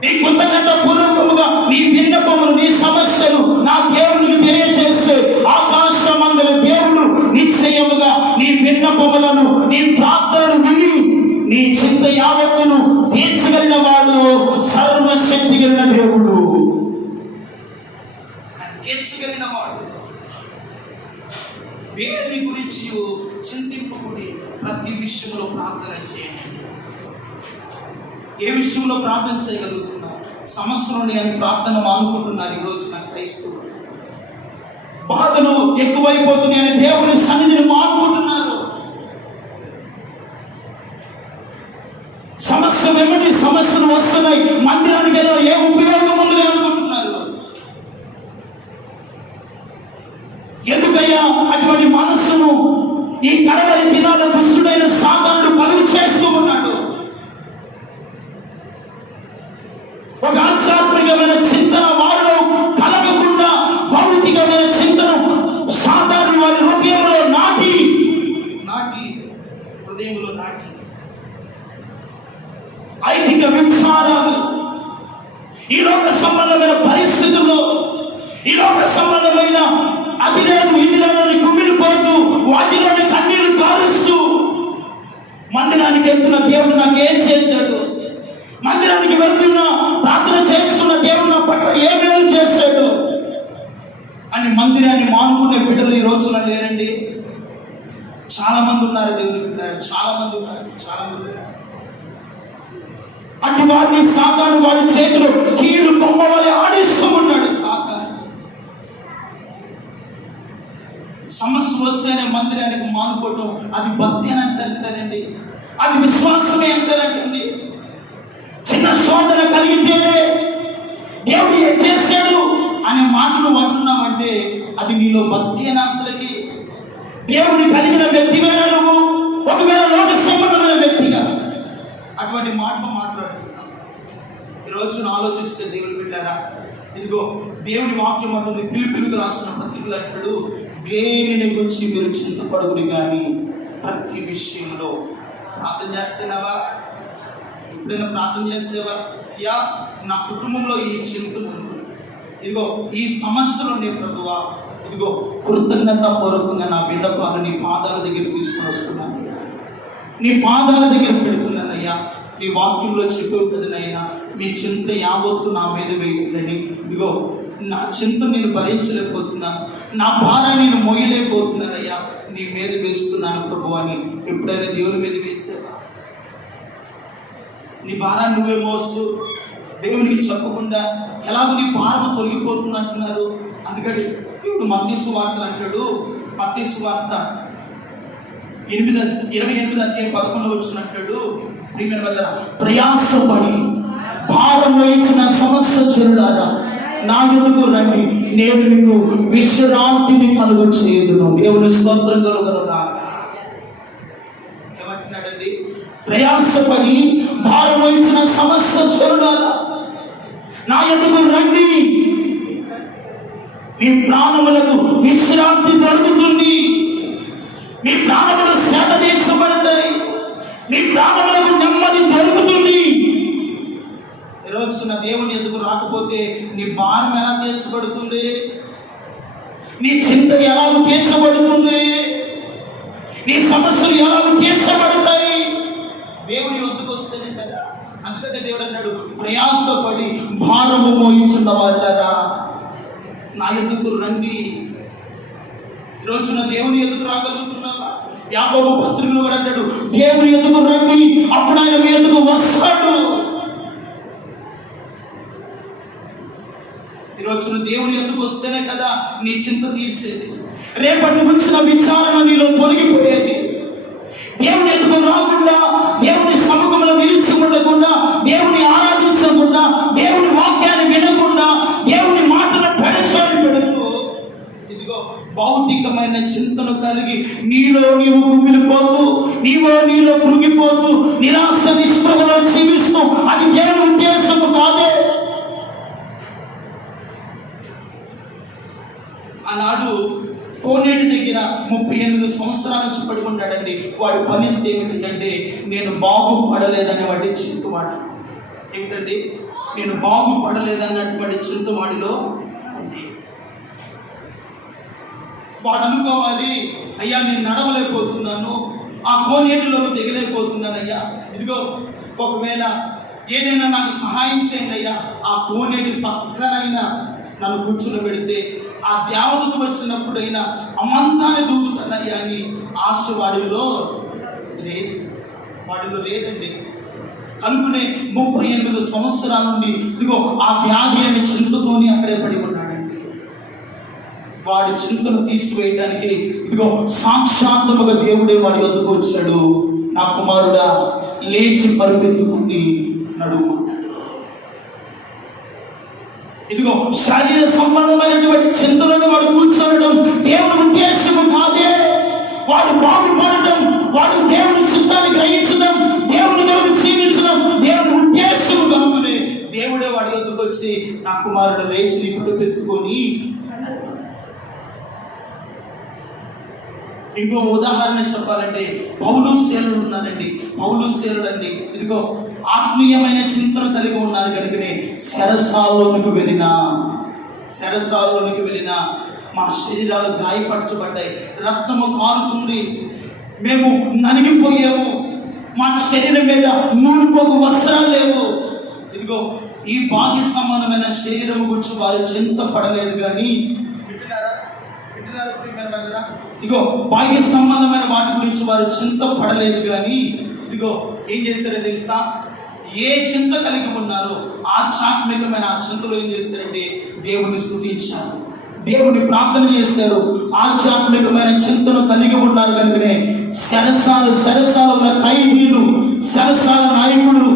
నీ కృతజ్ఞత పూర్వకముగా నీ విన్నపములు, నీ సమస్యలు నా దేవునికి తెలియజేస్తే ఆకాశమందరి దేవుడు నిశ్చయముగా నీ విన్నపములను, నీ ప్రార్థనలు విని నీ చింత యావత్తును తీర్చగలిగిన వాడు సర్వశక్తి కలిగిన దేవుడు. తీర్చగలిగిన వాడు. దేని గురించి చింతింపకుడి, ప్రతి విషయంలో ప్రార్థన చేయండి. ఏ విషయంలో ప్రార్థన చేయగలుగుతున్నారు? సమస్యలు అని ప్రార్థన మానుకుంటున్నారు ఈ రోజున క్రైస్తవులు. బాధలు ఎక్కువైపోతున్నాయని దేవుని సన్నిధిని మానుకుంటున్నారు. సమస్య వెంబడి సమస్యలు వస్తున్నాయి, మందిరానికి ఏదో ఏ ఉపయోగం ఉందని అనుకుంటున్నారు. ఎందుకయ్యా అటువంటి మనస్సును ఈ కడవరి దినాల దుష్టుడైన సాతానుడు కలుగు చేస్తూ ఉన్నాడు? ఒక ఆధ్యాత్మికమైన చింతన వారిలో కలగకుండా భౌతికమైన చింతన సాతాను వారి హృదయంలో నాటి ఐహిక విచారాలు, ఈ లోక సంబంధమైన పరిస్థితుల్లో, ఈ లోక సంబంధమైన అది లేదు ఇది లేదని కుమిలిపోతూ వాటిలోని కన్నీరు కారుస్తూ మందిరానికి వెళ్తున్న దేవుడు నాకు ఏం చేశాడు, మందిరానికి వెళ్తున్నా ప్రార్థన చేస్తున్న దేవుడు నా పట్ల ఏ మేలు చేశాడు అని మందిరాన్ని మానుకునే బిడ్డలు ఈ రోజున లేరండి. చాలా మంది ఉన్నారు దేవుని బిడ్డలు, చాలా మంది ఉన్నారు. అటు వారిని సాతాను వారి చేతిలో కీడు బొమ్మ వలె ఆడిస్తూ ఉన్నాడు సాతాను. సమస్య వస్తేనే మందిరానికి మానుకోవటం అది భక్తి అని అంటారండి, అది విశ్వాసమే అంటారంటండి. చిన్న శోధన కలిగితేనే దేవుడు ఏం చేశాడు అనే మాటలు అంటున్నామంటే అది నీలో భక్తి అని. అసలుకి దేవుని కలిగిన వ్యక్తిగా నువ్వు ఒకవేళ లోక సంబంధమైన వ్యక్తిగా అటువంటి మాటలు మాట్లాడుతున్నావు. ఈరోజు ఆలోచిస్తే దేవుని బిడ్డారా, ఇదిగో దేవుని వాక్యం అంటుంది, ఫిలిప్పీయులకు రాసిన పత్రికలు అంటాడు, దేనిని గురించి మీరు చింతపడుకుని కానీ ప్రతి విషయంలో ప్రార్థన చేస్తున్నావా? ఎప్పుడైనా ప్రార్థన చేసేవా? అయ్యా నా కుటుంబంలో ఈ చింతలు ఉంది, ఇదిగో ఈ సమస్యలు ఉన్నాయి ప్రభువా, ఇదిగో కృతజ్ఞత పూర్వకంగా నా విన్నపాలు నీ పాదాల దగ్గర తీసుకుని వస్తున్నాను, నీ పాదాల దగ్గర పెడుతున్నానయ్యా. నీ వాక్యంలో చెప్పేవు కదనైనా, మీ చింత యావత్తు నా మీద వేయండి. ఇదిగో నా చింత నేను భరించలేకపోతున్నాను, నా భారాన్ని నేను మోయలేకపోతున్నానయ్యా, నీ మీద వేస్తున్నాను ప్రభు అని ఎప్పుడైనా దేవుని మీద వేసావా? నీ భారాన్ని నువ్వే మోస్తూ దేవునికి చెప్పకుండా ఎలాగో నీ భారం తొలగిపోతుంది అంటున్నారు. అందుకని దేవుడు మత్తయి సువార్తలు అంటాడు. మత్తయి సువార్త 28:11 అంటాడు, ప్రయాసపడి భారం వహించిన సమస్త చెరులారా నా యొద్దకు రండి, నేను మీకు విశ్రాంతిని కలుగ చేయుదును. దేవుని స్తోత్రం కలుగునుగాక. ఏమంటున్నాడండి? ప్రయాసపడి భారం వహించిన సమస్త చెరులారా నా యొద్దకు రండి, మీ ప్రాణములకు విశ్రాంతి దొరుకుతుంది, మీ ప్రాణములు సేద తీర్చబడతాయి, మీ ప్రాణములకు నెమ్మది దొరుకుతుంది. ఈరోజు నా దేవుని ఎందుకు రాకపోతే నీ భారం ఎలా తీర్చబడుతుంది? నీ చింత ఎలా తీర్చబడుతుంది? నీ సమస్యలు ఎలా తీర్చబడతాయి? దేవుని వద్దకు వస్తేనే కదా. అందుకనే దేవుడు అన్నాడు, ప్రయాసపడి భారము మోయించున్న వాళ్ళరా నా ఎందుకు రండి. ఈరోజున దేవుని ఎందుకు రాగలుగుతున్నావా? యాకోబు పత్రికలో కూడా అంటాడు, దేవుని ఎందుకు రండి, అప్పుడు ఆయన మీ ఎందుకు వస్తాడు. ఈరోజున దేవుని ఎందుకు వస్తేనే కదా నీ చింత తీర్చేది, రేపటి వచ్చిన విచారణ నీలో తొలగిపోయేది. దేవుని ఎందుకు రాకుండా, దేవుని సముఖంలో నిలిచి ఉండకుండా, దేవుని ఆరాధించకుండా, దేవుని వాక్యాన్ని వినకుండా, దేవుని మాటను పెడచాలి పెడుతూ ఇదిగో భౌతికమైన చింతను కలిగి నీలో నీవు కుమిలిపోతూ, నీలో కృంగిపోతూ, నిరాశ నిస్పృహలో జీవిస్తూ, అది దేవుని ఉద్దేశము కాదే. ఆనాడు కోనేటి దగ్గర 38 సంవత్సరాల నుంచి పడి ఉన్నాడండి. వాడి పరిస్థితి ఏమిటంటే, నేను బాగుపడలేదని వాడి చింతవాడు. ఏమిటండి? నేను బాగుపడలేదన్నటువంటి చింతవాడిలో ఉంది. వాడు అనుకోవాలి, అయ్యా నేను నడవలేకపోతున్నాను, ఆ కోనేటిలో దిగలేకపోతున్నాను అయ్యా, ఇదిగో ఒకవేళ ఏదైనా నాకు సహాయం చేయండి అయ్యా, ఆ కోనేటి పక్కనైనా నన్ను కూర్చుని పెడితే ఆ దేవతకు వచ్చినప్పుడైనా అమంతాన్ని దూకుతానయ్యా అని ఆశ వాడిలో లేదండి. కనుకునే 38 సంవత్సరాల నుండి ఇదిగో ఆ వ్యాధి అనే చింతతోని అక్కడే పడి ఉన్నాడండి. వాడి చింతను తీసివేయడానికి ఇదిగో సాక్షాత్తుగా దేవుడే వాడి వద్దకు వచ్చాడు. నా కుమారుడా, లేచి పరుపెత్తుకుని నడుము. ఇదిగో శరీర సంబంధమైనటువంటి చింతలను వాడు కూర్చోవడం దేవుని ఉద్దేశము కాదే. వాడు బాగుపడటం, వాడు దేవుని చిత్తాన్ని గ్రహించడం, దేవుని కొరకు జీవించడం దేవుని ఉద్దేశము కనుగొని దేవుడే వాడి వద్దకు వచ్చి, నా కుమారుడు లేచి పరుపెత్తుకొని. ఇంకో ఉదాహరణ చెప్పాలంటే పౌలు శీలుడు ఉన్నారండి. పౌలు శీలుడు అండి ఇదిగో ఆత్మీయమైన చింతన కలిగి ఉన్నారు కనుకనే చెరసాలలోనికి వెళ్ళిన మా శరీరాలు గాయపరచబడ్డాయి, రక్తము కారుతుంది, మేము నలిగిపోయాము, మా శరీరం మీద నూనెపోకు వస్త్రాలు లేవు. ఇదిగో ఈ బాహ్య సంబంధమైన శరీరం గురించి వారు చింత పడలేదు. కానీ ఇదిగో బాహ్య సంబంధమైన వాటి గురించి వారు చింత పడలేదు. కానీ ఇదిగో ఏం చేస్తారో తెలుసా? ఏ చింత కలిగి ఉన్నారో ఆధ్యాత్మికమైన ఆ చింతలో ఏం చేస్తారంటే దేవుని స్తుతించారు, దేవుని ప్రార్థన చేశారు. ఆధ్యాత్మికమైన చింతను కలిగి ఉన్నారు కనుకనే సరసాల ఖైదీలు, సరసాల నాయకులు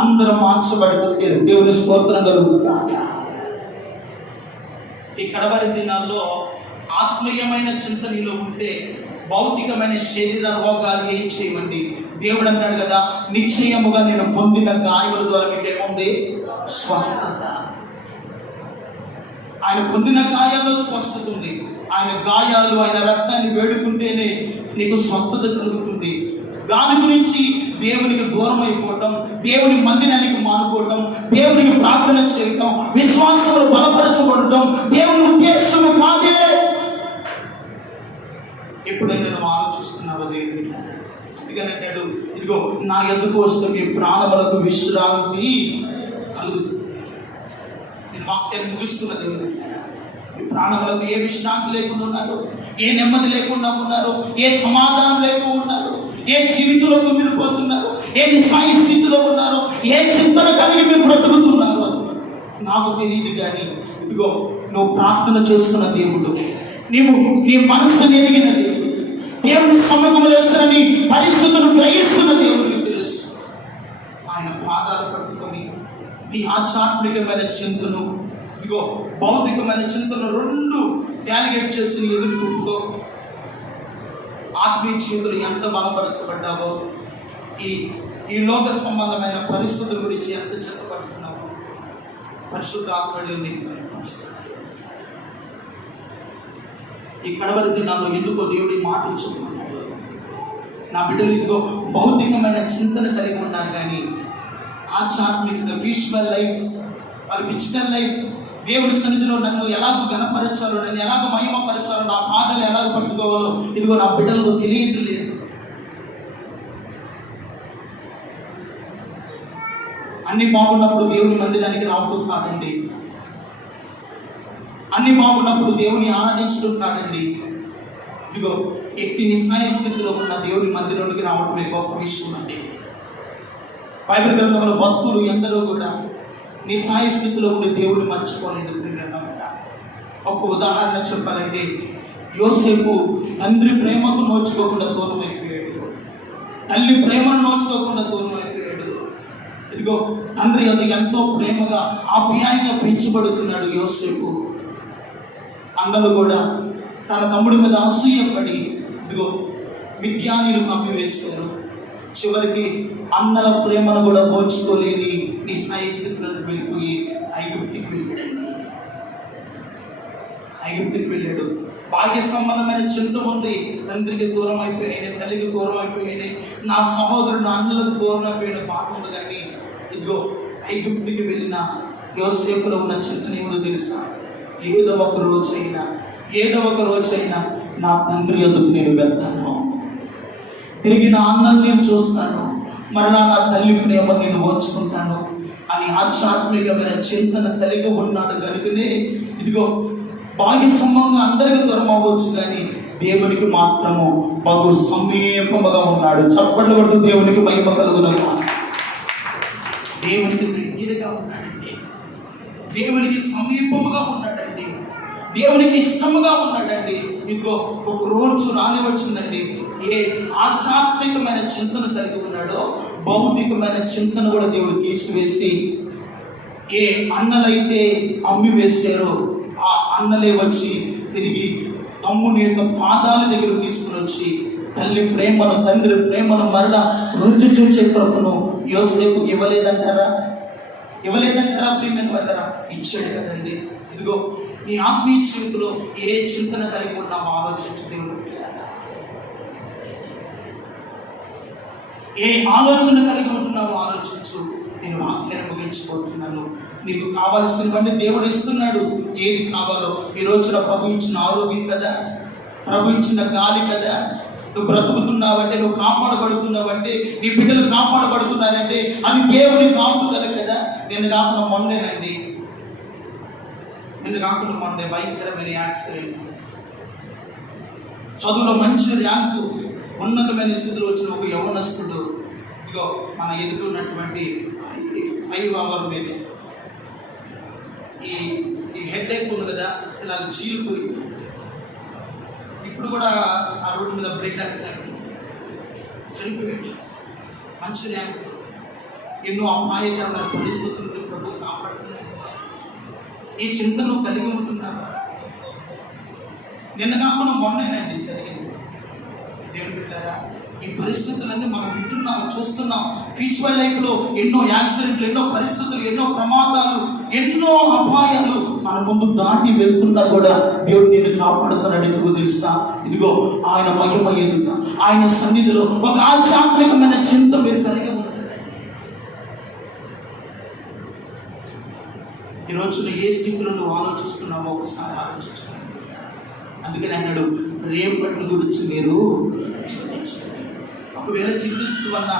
అందరూ మార్చబడుతారు. దేవుని స్తోత్రం కలుగుతారు. ఈ కడవరి దినాల్లో ఆత్మీయమైన చింత నీలో ఉంటే భౌతికమైన శరీర రోగాలు ఏం చేయమండి? దేవుడు అన్నాడు కదా, నిశ్చయముగా నేను పొందిన గాయముల ద్వారా మీకు ఏముంది? స్వస్థత. ఆయన పొందిన గాయాల్లో స్వస్థత ఉంది. ఆయన గాయాలు, ఆయన రక్తాన్ని వేడుకుంటేనే నీకు స్వస్థత కలుగుతుంది. దాని గురించి దేవునికి దూరం అయిపోవటం, దేవుని మందిరానికి మానుకోవటం, దేవునికి ప్రార్థన చేయటం, విశ్వాసంలో బలపరచబడటం దేవుని ఉద్దేశము కాదే. ఎప్పుడైనా నువ్వు ఆలోచిస్తున్నావో దేవుని? అందుకని అంటాడు, ఇదిగో నా యొద్దకు వస్తే మీ ప్రాణములకు విశ్రాంతి కలుగుతుంది. నేను వాక్యాన్ని ముగిస్తున్న దేవుని, మీ ప్రాణములకు ఏ విశ్రాంతి లేకుండా ఉన్నారు, ఏ నెమ్మది లేకుండా ఉన్నారు, ఏ సమాధానం లేకుండా ఉన్నారు, ఏ జీవితంలో మీరు పోతున్నారు, ఏ నిస్సాయి స్థితిలో ఉన్నారు, ఏ చింతన కలిగి మీరు బ్రతుకుతున్నారు, నాకు తెలియదు, కానీ ఇదిగో నువ్వు ప్రార్థన చేస్తున్న దేవుడు, నీ మనసును ఎదిగిన దేవుడు, దేవుని సముఖంలో వచ్చిన నీ పరిస్థితులను గ్రహిస్తున్న దేవుడికి తెలుసు. ఆయన పాదాలు పట్టుకొని నీ ఆధ్యాత్మికమైన చింతను, ఇదిగో భౌతికమైన చింతను రెండు డాలిగేట్ చేసి నీ ఎదురు పెట్టుకో. ఆత్మీయ జీవితంలో ఎంత బలపరచబడ్డావో, ఈ లోక సంబంధమైన పరిస్థితుల గురించి ఎంత చెప్పబడుతున్నావో పరిశుద్ధ ఆత్మలో నీకు బయలుపరుస్తాడు. ఈ కడవరి దినాల్లో ఎందుకో దేవుడి మాటలు చెప్పుకున్నాడు. నా బిడ్డలు ఇదిగో భౌతికమైన చింతన కలిగి ఉన్నారు, కానీ ఆధ్యాత్మికంగా విజువల్ లైఫ్, ఫిజికల్ లైఫ్, దేవుడి సన్నిధిలో నన్ను ఎలాగో గణపరచాలో, నన్ను ఎలాగో మహిమపరచాలో, నా పాదలు ఎలాగో పట్టుకోవాలో ఇదిగో నా బిడ్డలకు తెలియటం లేదు. అన్ని బాగున్నప్పుడు దేవుని మందిరానికి రావడం కాదండి, అన్ని బాగున్నప్పుడు దేవుని ఆరాధించడం కాదండి. ఇదిగో ఎట్టి నిస్సాయ స్థితిలో ఉన్న దేవుని మందిరానికి రావడమే గొప్ప విషయం అండి. బైబిల్ గ్రంథంలో భక్తులు ఎందరో కూడా నిస్సాయ స్థితిలో ఉండి దేవుడిని మర్చిపోలేదు. ఒక ఉదాహరణ చెప్పాలంటే, యోసేపు తండ్రి ప్రేమకు నోచుకోకుండా దూరం అయిపోయాడు, తల్లి ప్రేమను నోచుకోకుండా దూరం అయిపోయాడు. ఇదిగో తండ్రి అది ఎంతో ప్రేమగా ఆప్యాయంగా పెంచబడుతున్నాడు యోసేపు. అన్నలు కూడా తన తమ్ముడి మీద అసూయపడి ఇదిగో మిథ్యానీలు పంపివేశారు. చివరికి అన్నల ప్రేమను కూడా పోల్చుకోలేని నిస్సాయ స్థితులను వెళ్ళిపోయి ఐగుప్తికి వెళ్ళాడు. బాహ్య సంబంధమైన చింత ఉంది. తండ్రికి దూరం అయిపోయాయి, తల్లికి దూరం అయిపోయాయి, నా సహోదరుడు అన్నలకు దూరం అయిపోయిన బాధ ఉంది. కానీ ఇదిగో ఐగుప్తికి వెళ్ళిన యోసేపులో ఉన్న చింతన ఏమిటో తెలుసా? ఏదో ఒక రోజైనా నా తండ్రి ఎందుకు నేను వెళ్తాను, తిరిగి నా అన్నలు నేను చూస్తాను, మరలా నా తల్లి ప్రేమ నేను ఓర్చుకుంటాను అని ఆధ్యాత్మికమైన చింతన కలిగి ఉన్నాడు. కనుకనే ఇదిగో బాహ్య సంబంధంగా అందరికీ దూరం అవ్వచ్చు, కానీ దేవునికి మాత్రము బహు సమీపముగా ఉన్నాడు. చప్పట్లు కొడుతూ దేవునికి మహిమ కలుగునుగా. దేవునికి దగ్గరగా ఉన్నాడండి, దేవునికి సమీపముగా ఉన్నాడండి, దేవునికి ఇష్టముగా ఉన్నాడండి. ఇదిగో ఒక రోజు రాని వచ్చిందండి, ఏ ఆధ్యాత్మికమైన చింతన కలిగి ఉన్నాడో భౌతికమైన చింతన కూడా దేవుడు తీసివేసి, ఏ అన్నలైతే అమ్మి వేశారో ఆ అన్నలే వచ్చి తిరిగి తమ్ముని యొక్క పాదాల దగ్గర తీసుకుని వచ్చి తల్లి ప్రేమను, తండ్రి ప్రేమను మరలా రుచి చూసే కృపను యోసేపు ఇవ్వలేదంటారా? ప్రియమైన వాళ్ళరా, ఇచ్చాడు కదండి. ఇదిగో నీ ఆత్మీయ జీవితంలో ఏ చింతన కలిగి ఉన్నామో ఆలోచించు. దేవుడు ఏ ఆలోచన కలిగి ఉంటున్నామో ఆలోచించు. నేను వాక్యాన్ని ముగించుకుంటున్నాను. నీకు కావాల్సినవన్నీ దేవుడు ఇస్తున్నాడు. ఏది కావాలో ఈ రోజున ప్రభు ఇచ్చిన ఆరోగ్యం కదా, ప్రభు ఇచ్చిన గాలి కదా, నువ్వు బ్రతుకుతున్నావంటే, నువ్వు కాపాడబడుతున్నావంటే, నీ బిడ్డలు కాపాడబడుతున్నారంటే అది దేవుని కాపుదల కదా. నిన్ను కాకుండా మొన్నే భయంకరమైన యాక్సిడెంట్, చదువులో మంచి ర్యాంకు, ఉన్నతమైన స్థితిలో వచ్చిన ఒక యవ్వనస్తుడు ఇదిగో మన ఎదుగున్నటువంటి 5 అవర్ మీద ఈ హెడ్ ఎక్ ఉంది కదా, ఇలా చీలిపోయింది. ఇప్పుడు కూడా ఆ రోడ్డు మీద బ్రేక్ చనిపోయాడు. మంచి ర్యాంక్, ఎన్నో అపాయకరమైన పరిస్థితులను ప్రభు కాపాడుతున్నాడు. ఈ చింతను కలిగి ఉంటున్నావా? నిన్న కాకుండా మొన్నేనండి జరిగింది. దేవుని బిడ్డారా, ఈ పరిస్థితులన్నీ మనం వింటున్నాం, చూస్తున్నాం. పీస్ఫుల్ లైఫ్లో ఎన్నో యాక్సిడెంట్లు, ఎన్నో పరిస్థితులు, ఎన్నో ప్రమాదాలు, ఎన్నో అపాయాలు మన ముందు దాటి వెళ్తున్నా కూడా దేవుడు నిన్ను కాపాడుతున్నాడు. ఎందుకు తెలుసా? ఇదిగో ఆయన మహిమ ఎదుట, ఆయన సన్నిధిలో ఒక ఆధ్యాత్మికమైన చింత మీరు కలిగి ఉంటారండి. ఈ రోజున ఏ స్థితిలో నువ్వు ఆలోచిస్తున్నావో ఒకసారి ఆలోచించుకోండి. అందుకని అన్నాడు, రేపటి గురించి మీరు చింతించండి. ఒకవేళ చింతించడం వల్ల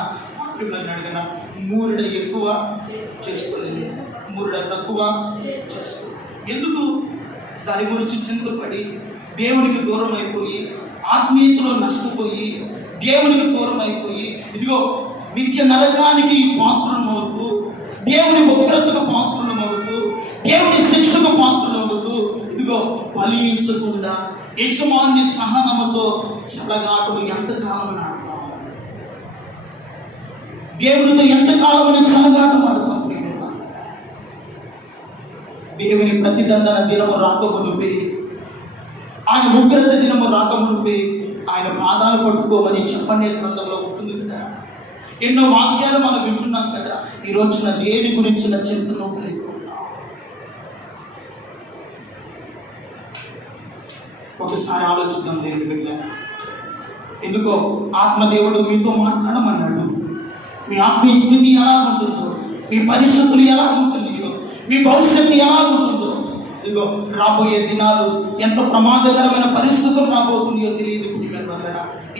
అన్నాడు కదా, మూరుడ ఎక్కువ చేసుకోలేదు, మూరుడ తక్కువ చేసుకోలేదు. ఎందుకు దాని గురించి చింతపడి దేవునికి దూరం అయిపోయి, ఆత్మీయతలో నష్టపోయి, దేవునికి దూరం అయిపోయి, ఇదిగో నిత్య నరకానికి పాత్రను అవుతూ, దేవుని ఉగ్రతకు పాత్రను అవుతూ, దేవుని శిక్షకు పాత్రలవుతూ ఇదిగో ఫలించకుండా యజమాని సహనముతో చెలగాటలు ఎంతకాలం ఆడతాం? దేవునితో ఎంతకాలం చెలగాటం ఆడతాం? దేవుని ప్రతిదండన దినము రాకమునుపే, ఆయన ఉగ్రత దినము రాకమునుపే ఆయన పాదాలు పట్టుకోమని చెప్పండి గ్రంథంలో ఉంటుంది కదా. ఎన్నో వాక్యాలు మనం వింటున్నాం కదా. ఈ రోజున దేని గురించిన చింతను కలిగి ఉన్నాం. ఒకసారి ఆలోచిద్దాం దేవుని బిడ్డ. ఎందుకో ఆత్మదేవుడు మీతో మాట్లాడమన్నాడు. మీ ఆత్మీయ స్థితి ఎలా ఉంటుందో, మీ పరిస్థితులు ఎలా ఉంటుందో, మీ భవిష్యత్తు ఎలా ఉంటుందో, ఇదిగో రాబోయే దినాలు ఎంత ప్రమాదకరమైన పరిస్థితులు రాబోతున్నాయో తెలియదు.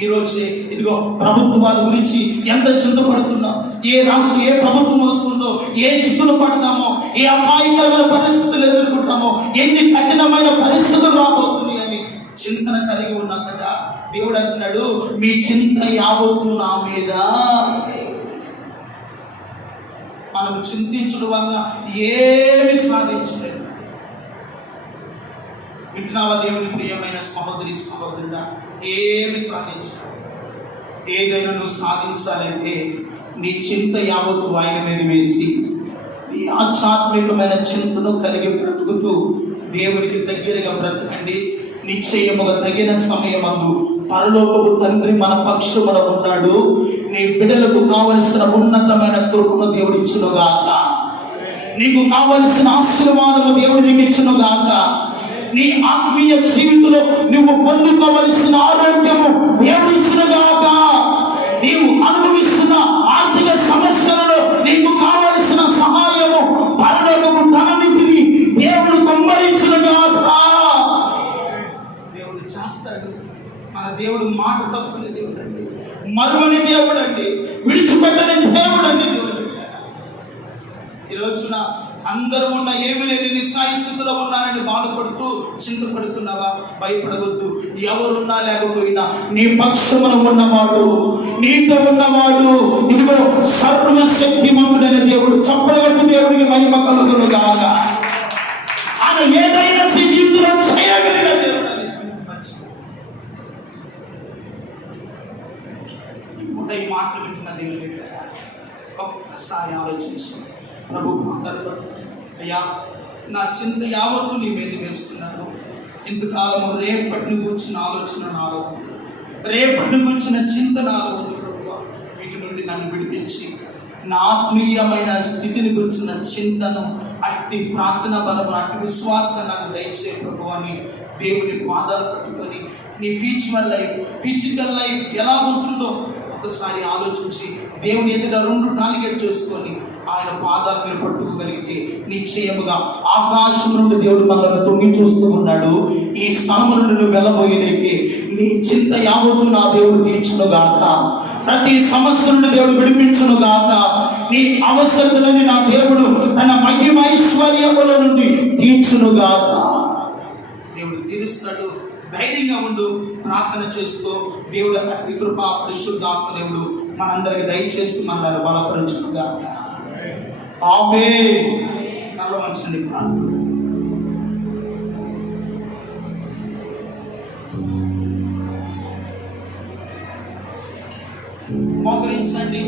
ఈ రోజే ఇదిగో ప్రభుత్వాల గురించి ఎంత చింతపడుతున్నాం. ఏ రాష్ట్రం ఏ ప్రభుత్వం వస్తుందో, ఏ చిక్కులు పడతామో, ఏ అపాయకరమైన పరిస్థితులు ఎదుర్కొంటామో, ఎన్ని కఠినమైన పరిస్థితులు రాబోతున్నాయి అని చింతన కలిగి ఉన్నాం కదా. దేవుడు అంటున్నాడు, మీ చింత యావత్తు నా మీద. మనం చింతించడం వల్ల ఏమి సాధించలేదు. వింటున్నావా దేవుని ప్రియమైన సహోదరి సహోదరుడా? ఏమి సాధించావు? ఏదైనా నువ్వు సాధించాలంటే నీ చింత యావత్తు ఆయన మీద వేసి నీ ఆధ్యాత్మికమైన చింతను కలిగి బ్రతుకుతూ దేవునికి దగ్గరగా బ్రతకండి. నిశ్చయముగా తగిన సమయమందు పరలోకపు తండ్రి మన పక్షమున ఉన్నాడు. నీ బిడ్డలకు కావలసిన ఉన్నతమైన కృపను దేవుడు ఇచ్చునుగాక. నీకు కావలసిన ఆశీర్వాదము దేవుడు నీకు ఇచ్చునుగాక. నీ ఆత్మీయ జీవితంలో నువ్వు పొందుకోవలసిన ఆరోగ్యము దేవుడు ఇచ్చునుగాక. నీవు అనుభవిస్తున్న ఆర్థిక సమస్యలలో నీకు కావలసిన సహాయము పరలోకపు ధననిధిని దేవుడు కుమ్మరించునుగాక. దేవుడు చేస్తాడు. మన దేవుడు మాట తప్పని దేవుడు అండి, మరువని దేవుడు అండి, విడిచిపెట్టని దేవుడు అండి. దేవుడు ఈ రోజున అందరూ ఉన్న ఏమి లేని నిస్సాయి స్థితిలో ఉన్నారని బాధపడుతూ చింతపడుతున్నావా? భయపడవద్దు. ఎవరున్నా లేకపోయినా నీ పక్షమున ఉన్నవాడు, నీతో ఉన్నవాడు, ఇదిగో సర్వశక్తిమంతుడైన దేవుడు. చప్పలవద్దు దేవుడికి మహిమ కలుగును గాక. ఆయన ఏదైనా జీవితంలో చేయగలిగిన దేవుడు అని ఇప్పుడు ఈ మాటలు వింటున్న దేవుడు ఒక్కసారి ఆలోచించు. ప్రభు పాదాలు అయ్యా, నా చింత యావత్తు నీ మీద వేస్తున్నాను. ఇంతకాలము రేపటిని గురించిన ఆలోచన నాలో ఉంది, రేపటిని గురించిన చింత నాలో ఉంది. ప్రభు వీటి నుండి నన్ను విడిపించి నా ఆత్మీయమైన స్థితిని గురించిన చింతను, అట్టి ప్రార్థన బలము, అట్టి విశ్వాసాన్ని నాకు దయచే ప్రభు అని దేవుని పాదాలు పట్టుకొని నీ ఫిజికల్ లైఫ్ ఎలా ఉంటుందో ఒకసారి ఆలోచించి దేవుని ఎదుట 2 టార్గెట్ చేసుకొని ఆయన పాదాలు మీరు పట్టుకోగలిగితే నిశ్చయముగా ఆకాశం నుండి దేవుడు మనల్ని తొంగి చూస్తూ ఉన్నాడు. ఈ స్థలము నుండి నువ్వు వెళ్ళబోయేకి నీ చింత యావత్తు నా దేవుడు తీర్చునుగాక. ప్రతి సమస్య నుండి దేవుడు విడిపించునుగాక. నీ అవసరతలని నా దేవుడు తన మహిమైశ్వర్యముల నుండి తీర్చునుగాక. దేవుడు తీరుస్తాడు. ధైర్యంగా ఉండు, ప్రార్థన చేసుకో. దేవుడు అట్టి కృప పరిశుద్ధాత్మ దేవుడు మనందరికి దయచేసి మనల్ని బలపరచునుగాక. ఆమేన్. తల వంచండి, ప్రార్థన. మోకరించండి.